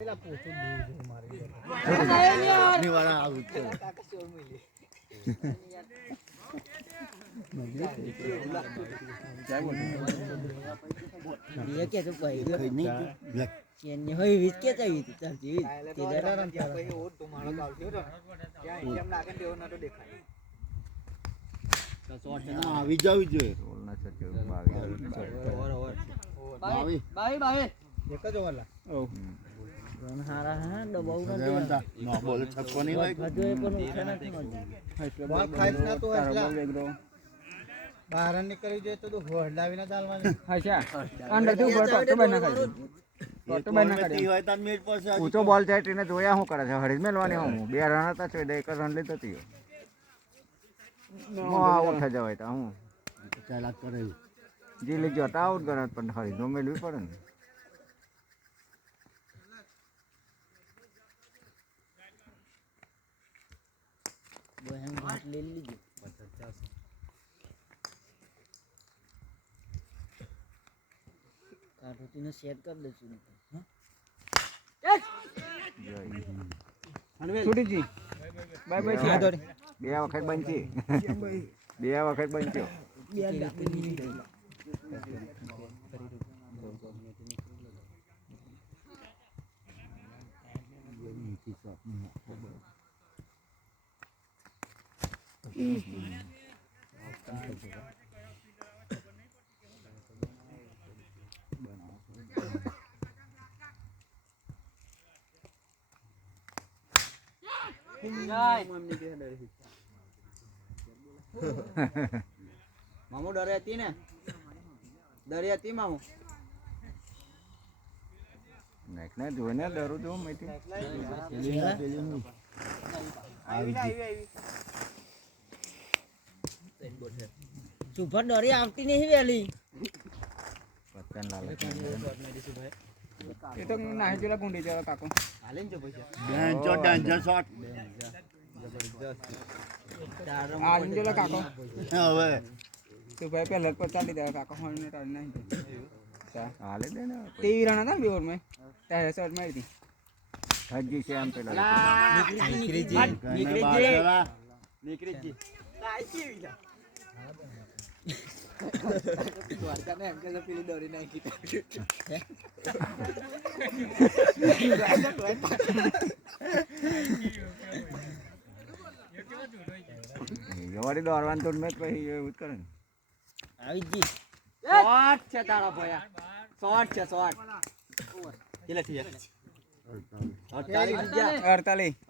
આવી જવી જોઈએ એક જ ઓવર રન હારા હે દબાવ ના નો બોલ છક્કો નહીં હોય બધું એ પણ ઉઠે નથી બોલ ખાઈસ ના તો એટલા બહાર નીકળી જાય તો હોડલાવીને ચાલવાની હાચા અંદર થી ઉપર તો બના કરી તો બના કરી હોય તાર મેચ પર ઊંચો બોલ જાય તેને જોયા હું કરે છે હરીજ મેલવાની હું બે રન હતા છે એક રન લીધો હતી નો આઉટ થઈ જવાય તો હું ચાલાક કરે જી લીધો તો આઉટ ગણત પણ હરીજ નો મેલવી પડે ને બહેન ઘાટ લઈ લીજો 50 કાઢોતીને સેટ કરી દેશું હા છોટીજી બાય બાય છે બે વખત બનતી બે વખત બનતી મામુ ડરે હતી ને ડરી હતી મામુ નેક ને જોઈને ડરું જો મેથી સુપર ડરી આવતી નહીં વેલી પતન લાલ એ તો નાહી જેલા ગુંડી જેલા કાકો હાલે ને જો પૈસા બેન જો ડેન્જર શોટ આલિન જેલા કાકો હવે તો ભાઈ પહેલા 50 લીધા કાકો હોને ટાળ નહીં હાલે દે ને 13 રન હતા બે ઓવર માં ત્યારે શોટ મારી હતી હજી છે આમ પેલા નીકળી દ્વારકા ને એમ કે પેલી દોરી નાખી જવાડી દોરવાન તો મેચ પછી એવું કરે ને આવી જી શોટ છે તારા ભયા શોટ છે શોટ કેટલા થયા 48 48